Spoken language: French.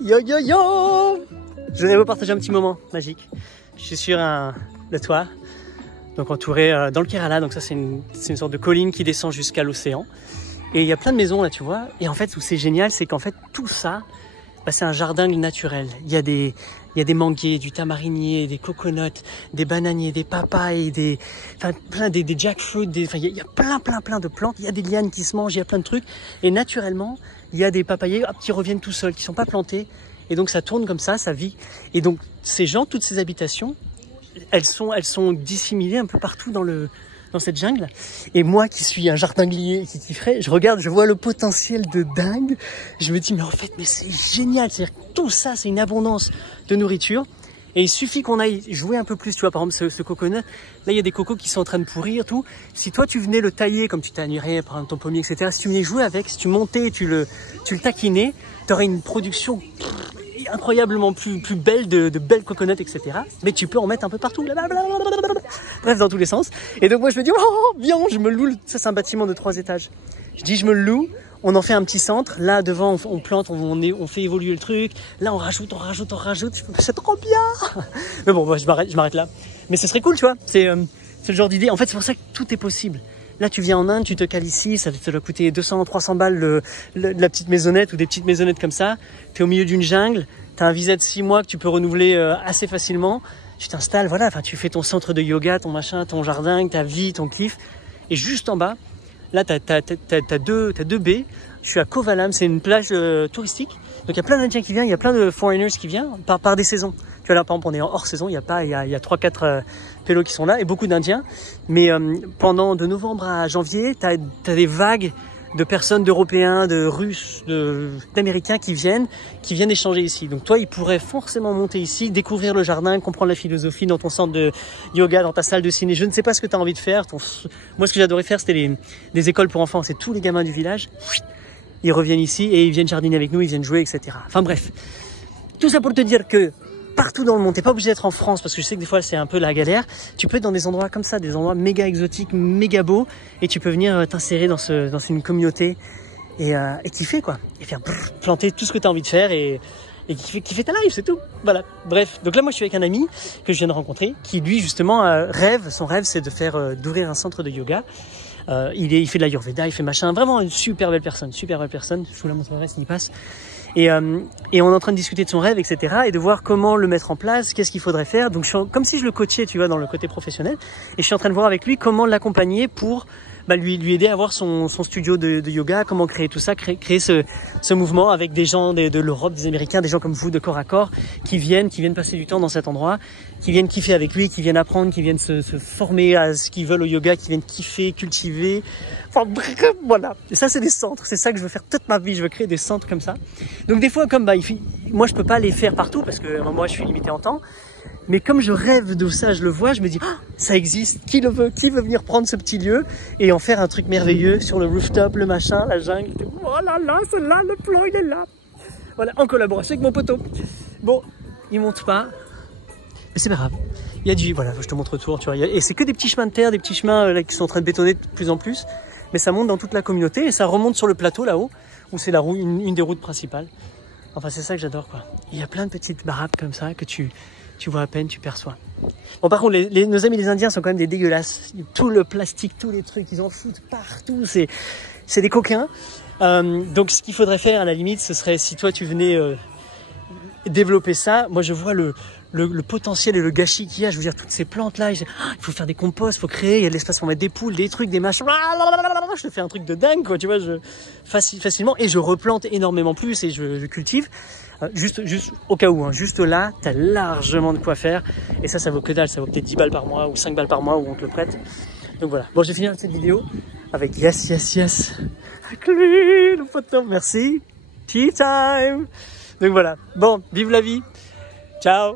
Yo yo yo! Je voudrais vous partager un petit moment magique. Je suis sur le toit, donc entouré dans le Kerala, donc ça c'est une sorte de colline qui descend jusqu'à l'océan. Et il y a plein de maisons là, tu vois. Et en fait, où c'est génial, c'est qu'en fait tout ça, bah, c'est un jardin naturel. Il y a des manguiers, du tamarinier, des coconuts, des bananiers, des papayes, des jackfruit, il y a plein de plantes. Il y a des lianes qui se mangent, il y a plein de trucs. Et naturellement, il y a des papayers qui reviennent tout seuls, qui sont pas plantés. Et donc ça tourne comme ça vit. Et donc ces gens, toutes ces habitations, elles sont disséminées un peu partout dans cette jungle. Et moi qui suis un jardinglier qui kifferait, je regarde, je vois le potentiel de dingue. Je me dis mais en fait mais c'est génial, c'est-à-dire que tout ça c'est une abondance de nourriture. Et il suffit qu'on aille jouer un peu plus, tu vois, par exemple ce coconut, là il y a des cocos qui sont en train de pourrir, tout. Si toi tu venais le tailler comme tu taillerais par exemple ton pommier, etc. Si tu venais jouer avec, si tu montais, tu le taquinais, tu aurais une production incroyablement plus belle de belles coconuts, etc. Mais tu peux en mettre un peu partout, bref, dans tous les sens. Et donc moi je me dis, oh, viens, je me loue, ça c'est un bâtiment de 3 étages. Je dis, je me le loue, on en fait un petit centre, là devant on plante, on fait évoluer le truc, là on rajoute, c'est trop bien. Mais bon, je m'arrête là. Mais ce serait cool, tu vois, c'est le genre d'idée, en fait c'est pour ça que tout est possible. Là, tu viens en Inde, tu te cales ici, ça te doit coûter 200, 300 balles la petite maisonnette ou des petites maisonnettes comme ça. Tu es au milieu d'une jungle, tu as un visa de 6 mois que tu peux renouveler assez facilement. Tu t'installes, voilà, enfin, tu fais ton centre de yoga, ton machin, ton jardin, ta vie, ton kiff. Et juste en bas, là, t'as deux baies. Je suis à Kovalam, c'est une plage touristique. Donc, il y a plein d'Indiens qui viennent, il y a plein de foreigners qui viennent par des saisons. Tu vois, là, par exemple, on est en hors saison, il y a 3-4 pélos qui sont là et beaucoup d'Indiens. Mais pendant de novembre à janvier, t'as des vagues de personnes, d'Européens, de Russes, d'Américains qui viennent échanger ici. Donc toi, ils pourraient forcément monter ici, découvrir le jardin, comprendre la philosophie dans ton centre de yoga, dans ta salle de ciné. Je ne sais pas ce que tu as envie de faire. Moi, ce que j'adorais faire, c'était des écoles pour enfants. C'est tous les gamins du village. Ils reviennent ici et ils viennent jardiner avec nous, ils viennent jouer, etc. Enfin bref, tout ça pour te dire que partout dans le monde, t'es pas obligé d'être en France parce que je sais que des fois c'est un peu la galère. Tu peux être dans des endroits comme ça, des endroits méga exotiques, méga beaux, et tu peux venir t'insérer dans une communauté et kiffer quoi. Et faire planter tout ce que tu as envie de faire et kiffer ta life, c'est tout. Voilà. Bref, donc là moi je suis avec un ami que je viens de rencontrer qui lui justement son rêve c'est de d'ouvrir un centre de yoga. Il fait de l'Ayurveda, il fait machin, vraiment une super belle personne. Je vous la montrerai s'il passe. Et on est en train de discuter de son rêve, etc. et de voir comment le mettre en place, qu'est-ce qu'il faudrait faire. Donc comme si je le coachais, tu vois, dans le côté professionnel. Et je suis en train de voir avec lui comment l'accompagner pour lui aider à avoir son studio de yoga, comment créer tout ça, créer ce mouvement avec des gens de l'Europe, des Américains, des gens comme vous de corps à corps qui viennent passer du temps dans cet endroit, qui viennent kiffer avec lui, qui viennent apprendre, qui viennent se former à ce qu'ils veulent au yoga, qui viennent kiffer, cultiver. Enfin bref, voilà. Et ça c'est des centres, c'est ça que je veux faire toute ma vie, je veux créer des centres comme ça. Donc des fois comme moi je peux pas les faire partout parce que moi je suis limité en temps. Mais comme je rêve de ça, je le vois, je me dis, ça existe, qui le veut, qui veut venir prendre ce petit lieu et en faire un truc merveilleux sur le rooftop, le machin, la jungle. Oh là là, c'est là, le plan, il est là. Voilà, en collaboration avec mon poteau. Bon, il monte pas, mais c'est pas grave. Il y a voilà, je te montre autour, tu vois. Et c'est que des petits chemins de terre, des petits chemins là, qui sont en train de bétonner de plus en plus. Mais ça monte dans toute la communauté et ça remonte sur le plateau là-haut, où c'est une des routes principales. Enfin, c'est ça que j'adore, quoi. Il y a plein de petites baraques comme ça que tu vois à peine, tu perçois. Bon, par contre, nos amis les Indiens sont quand même des dégueulasses. Tout le plastique, tous les trucs, ils en foutent partout. C'est des coquins. Donc, ce qu'il faudrait faire, à la limite, ce serait si toi, tu venais développer ça. Moi, je vois le potentiel et le gâchis qu'il y a. Je veux dire, toutes ces plantes-là, il faut faire des composts, il faut créer. Il y a de l'espace pour mettre des poules, des trucs, des machins. Je te fais un truc de dingue, quoi. Tu vois, facilement. Et je replante énormément plus et je cultive. Juste au cas où, juste là, t'as largement de quoi faire. Et ça vaut que dalle, ça vaut peut-être 10 balles par mois ou 5 balles par mois où on te le prête. Donc voilà. Bon, je vais finir cette vidéo avec yes. Avec lui, le poteau, merci. Tea time. Donc voilà. Bon, vive la vie. Ciao.